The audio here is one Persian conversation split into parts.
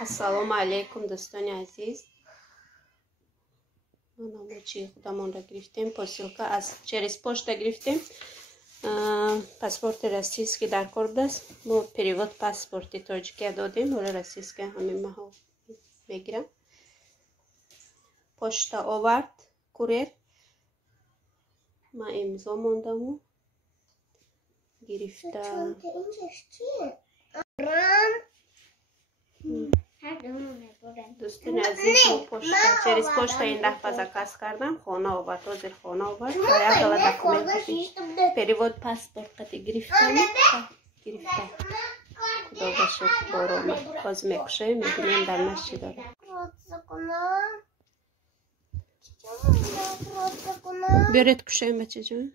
السلام علیکم دوستان عزیز. ما چی خودمون را گرفتیم، پاسیلکا از چریس پشت گرفتیم. پاسپورت روسیسکی در کار است. ما پریوت پاسپورت تاجیکیه دادیم، ولی روسیسکی همین ماها میگیرم. پشت آورد کوریر، ما امضا ماندم و گرفتم. دوستان عزیز، چریس پشت این دفعه زکاس کردم. خانه آورد، حاضر خانه آورد. باید اول دکومنت پریوت پاسپورت قطعی گرفتم. خدا باشد بارام باز میکشه. میبینیم در نش چی داره. بیارید کشیم بچه جان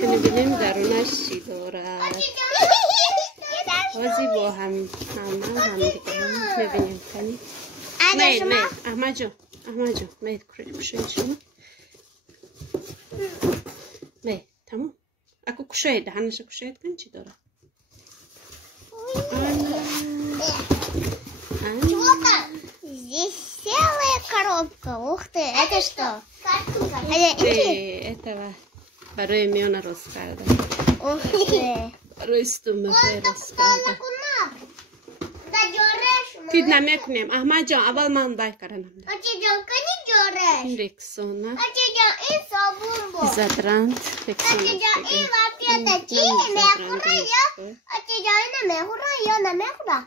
که نبینیم درونش چی دارد. بازی با هم دیگه میبینیم کنی. مید احمد جان مید کشید شما مید تمام. اکو کشید دهنش کشید کن چی داره. Здесь целая коробка. Ух ты, это что? Это برای میان روز کردم. Ух ты. برای استومه روز کردم. تید نمیکنیم. احمد جان اول من دای کردم. Ачи جان کنی جورش. این رکسونه. Ачи جان این صابون بود. زدرند رکسونه. Ачи جان این وقتی چی نمیخوره یا Ачи جان نمیخوره یا نمیخوره.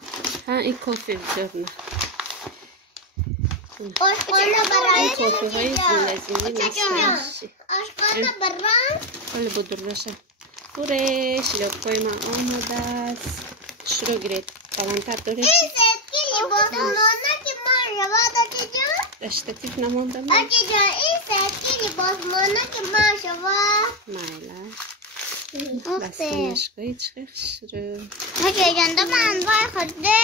ها این کافی زرنه. آشقانه برای کافی های زلزلی نستنشی. آشقانه برای حالا بدرشم. برش لپای ما آمده است. شروع گرید. کلانتر داره. این سکیلی بازمانه که من شود Ачи جان. دشتتیف نمانده من. Ачи جان این سکیلی بازمانه که من شود. مایلا. Ух ты. شروع. Ачи جان من وای خوده.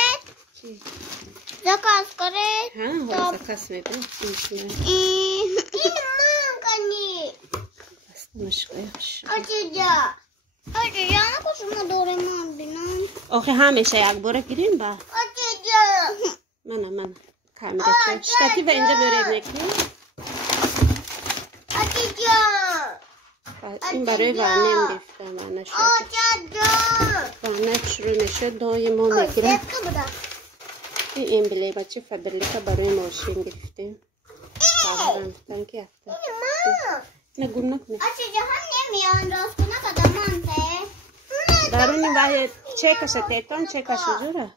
چی؟ زکاس کرد. ها حالا زکاس میده. این من کنی. مشقه خوش. Ачи جان. Ачи جان کشما دوره من بینم. آخه همیشه یک باره گیریم با. Ачи جان. من کامیرا چون شتاتی و اینجا برید نکنی. Ачи جان. این برای ورنه گرفتم. ورنه شد. Ачи جان. ورنه شروع نشد دای ما میگیرم. این بله بچه فبرلیکا برای ماشین گرفتیم. تنکی هفته. این من. نه گل نکنی. Ачи جان هم نمیان راست کنه قدمان ته. درونی باید چکش تیتان چکش جوره.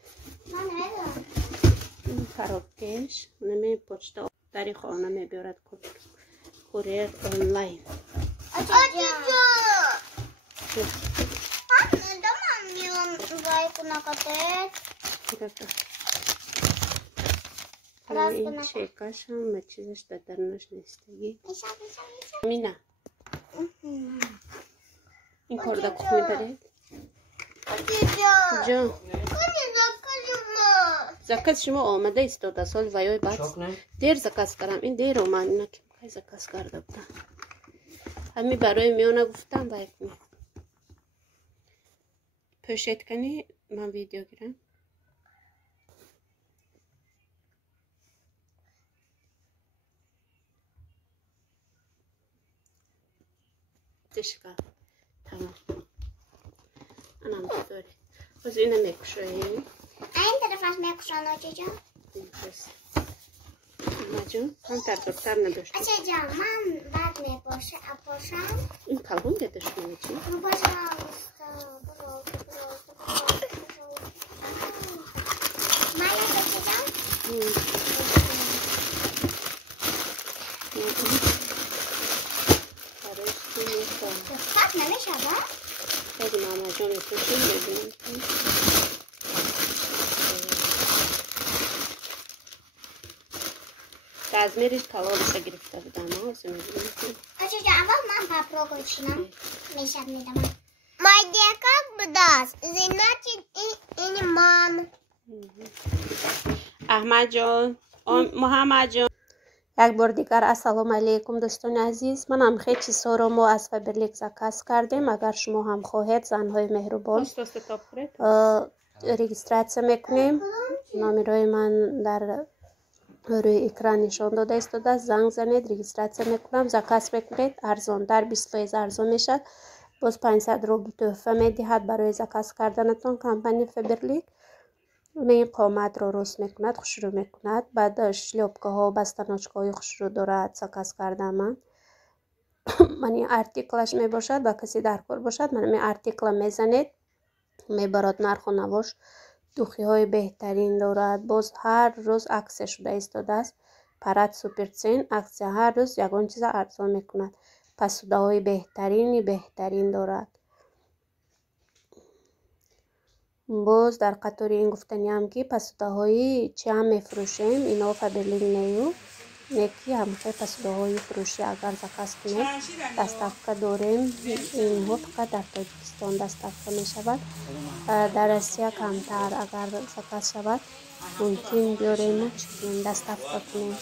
من هیدم. این خرابکش نمی پشت داری خانه میبیارد کوریر آنلاین. Ачи جان. هم ندام میان وای کنه قطعه. این چکش هم به چیزش درنش نیستگی. مینا این کارده کف میبرید. Ачи جان. جان کنی زکاس ما. زکاس شما آمده است 12 سال ویای بعد دیر زکاس کردم. این دیر اومد اینا که میخوای زکاس کرده بودم. همی برای میانه گفتم باید می پوشت کنی من ویدیو گیرم. تشکر تمام انم داری باز اینه میکشه این طرفش میکشن Ачи جان. مجون هم تر دکتر نداشتم. Ачи جان من بعد میپاشم. این کلون دیده شما چی؟ میپاشم. مایا Ачи جان. دکتر نمیشه با؟ باید ماما جان میپوشیم ببینیم. تازمیرش کلالش گرفته بودم. Ачи جان اول من پاپرو گوشینم. میشه میدم. مایده как بدست. Значит این من. احمد جان محمد جان یک بار دیگر السلام علیکم دوستان عزیز. من هم خیلی چیزها رو ما از فبرلیک زکاس کردیم. اگر شما هم خواهید زنهای مهربان رجیستراسیون میکنیم. номерҳои ман дар рӯи экран нишон дода истодааст. занг занед, регистратсия мекунам, заказ мекунед, арзонтар 20 фоиз арзон мешад. боз 500 рубл тӯҳфа медиҳад барои заказ карданатон. компания Faberlic این قامت رو روست میکند، خوشرو میکند. بعد شلیوپکاها و بستناچکاهای خوشرو دارد سکس کردم من این ارتیکلش میباشد و کسی در کار باشد من این ارتیکل میزنید میبرد. نرخ و نواش دوخی های بهترین دارد. باز هر روز عکسش شده ایستاده است. پرد سوپرچین اکسیا هر روز یگان چیز ارزان میکند. پسوده های بهترین دارد. باز در قطار این گفتنی هم که پسوده های چی هم میفروشیم. اینا فبرلیک نیو نکی هم خیلی پسوده های فروشی اگر زکاس کنید دستافکه داریم. این ها فقط در تاجیکستان دستافکه می شود. در آسیا کمتر اگر زکاس شود ممکن بیاریم و چیزیم دستافکه کنیم.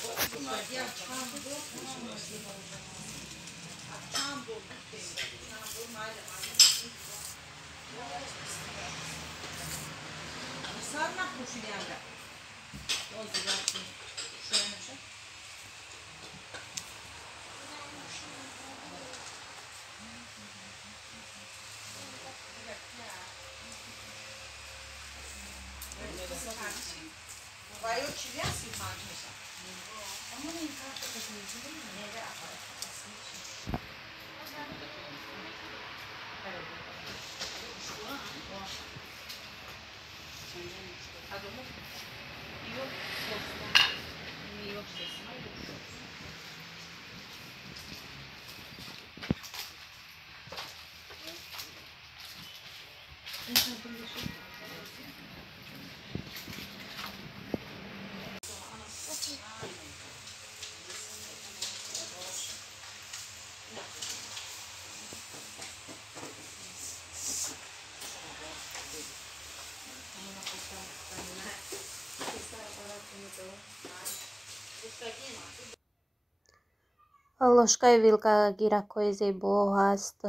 ложкаи вилка гиракҳои зебо ҳаст.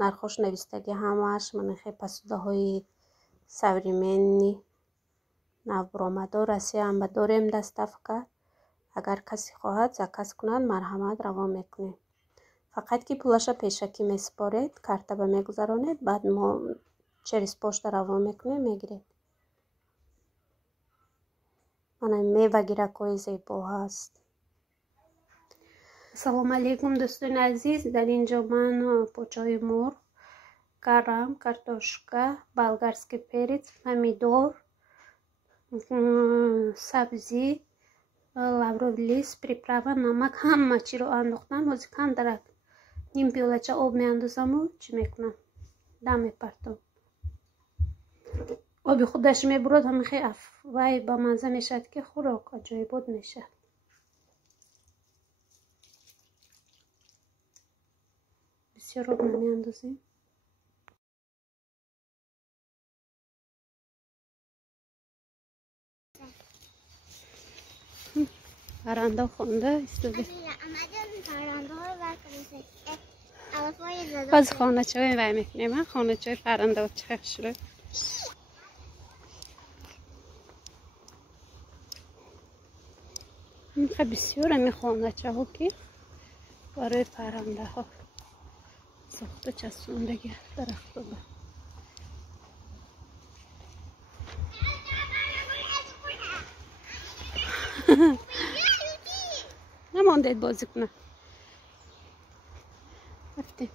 нархош навистаги ҳамаш манахе пасудаҳои современни навбуромадор россияам ба дорем доставка. агар каси хоҳад заказ кунад марҳамат раво мекунем. фақат ки пулаша пешакӣ месупоред, карта ба мегузаронед, баъд мо через почта раво мекунем мегиред. мана мева гиракҳои зебо ҳаст. ассалому алайкум дӯстони азиз. дар инҷо ман почаҳои мурғ, карам, картошка, болгарский перец, помидор, сабзи, лавровый лист, приправа, намак ҳама чиро андохтам. ҳозир кам дарак ним пиёлача об меандозаму чӣ мекунам дам мепартам. оби худаш мебурад. ҳамихе вай ба маза мешавад ки хӯрок аҷоибот мешавад. бисёр об намеандозем. پرنده خونده ایستاده. باز خانه چوی وای میکنیم. خانه چوی پرنده و چخ شده. میخواه بسیار همی خانه چه که برای پرنده ها ساخته چسبوندگی درخت ها. نماندید بازی کنه. رفتیم.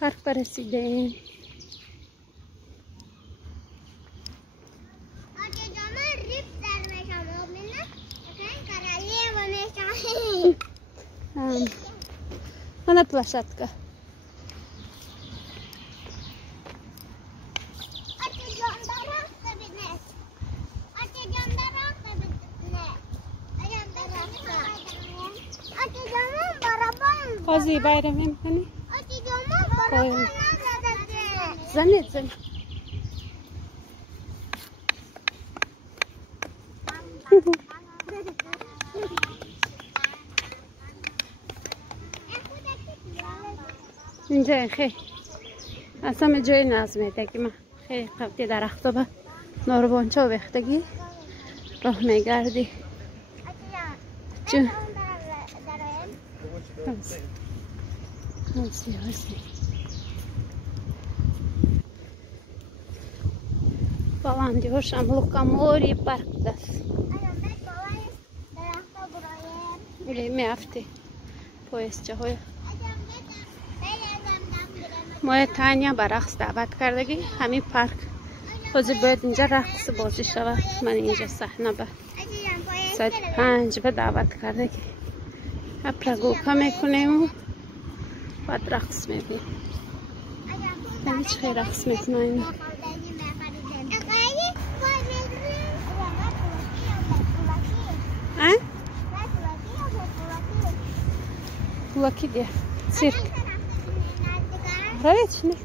پارک برسیدیم. Mana площадка. قاضی باید میکنی؟ زنید زن. اینجا خیلی اصلا جای نظمیده که من خیلی قبطی درخت با ناروانچه و بختگی راه میگردی چون هستی بلندی هاشم لوکاموری پارک دست میلی میافتی پویسچه های ما تانیا به رقص دعوت کردگی همین پارک خوزی باید اینجا رقص بازی شود. من اینجا صحنه به ساعت 5 به دعوت کردگی اپراگوکا میکنیم و بعد رقص میبینیم. یعنی چه خیلی رقص میکنیم Lucky diye. Sirk. Evet şimdi.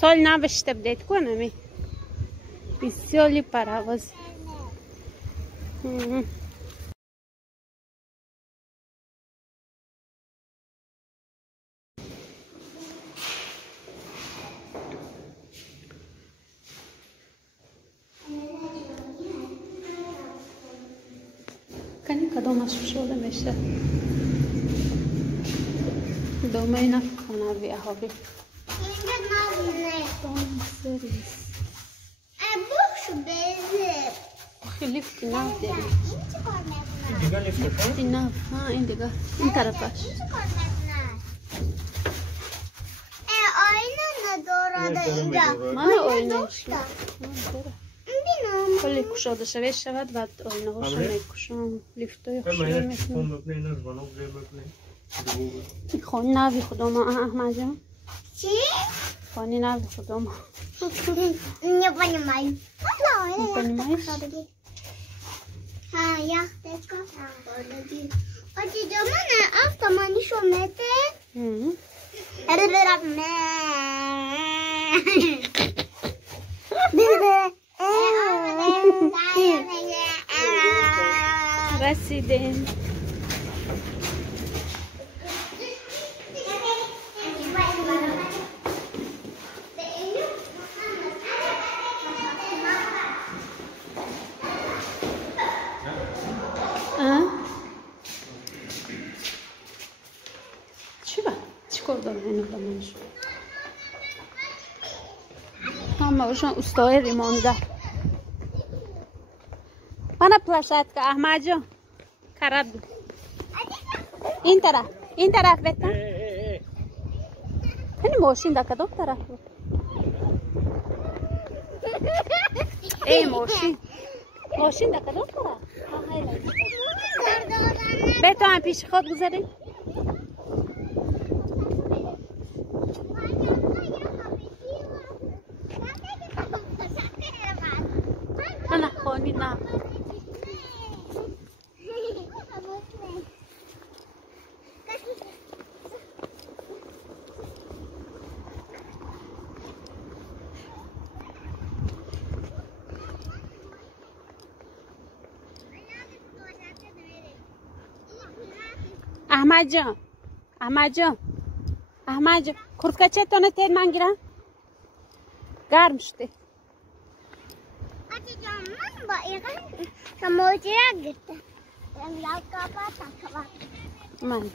Sol навещте بديت كونامي. بسيولي паровоз. Каника дома шушода меше. Дома ина кона виаҳоби. ليفت ناف داري دیگه لیفت ناف ها این دیگه این طرفش آینه نداره اینجا من آینهش کلی کشاده شود و آینه هاشو میکشم لیفت های خوشی میکنم خانی ناوی خدا ما احمد جان چی؟ خانی ناوی خدا ما Не понимаю. Не понимаешь? Яхточка. А тебе мене автомані що мете? رسیدیم. همه اوشان استای ریمانده من پلاشت که احمد جان کرد این طرف بتن این ماشین دا کدوم طرف ای ماشین دا کدوم طرف بتو هم پیش خود گذاریم نه خانی نه احمد جان kurtka چطونه تیر من گیرم گرم شده من با ایران موجه گرده من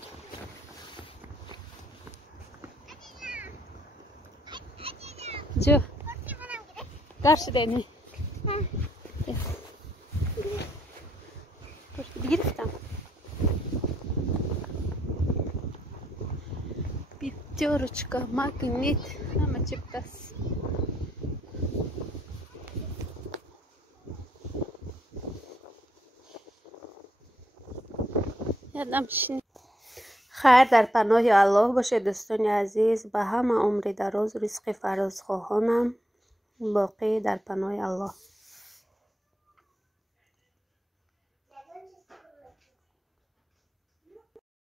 جو گرم شده نی گرفتم пятерочка магнит амачиптас یادم شد خیر در پناه الله باشه دوستان عزیز به همه عمر دراز رزق فراز خواهانم باقی در پناه الله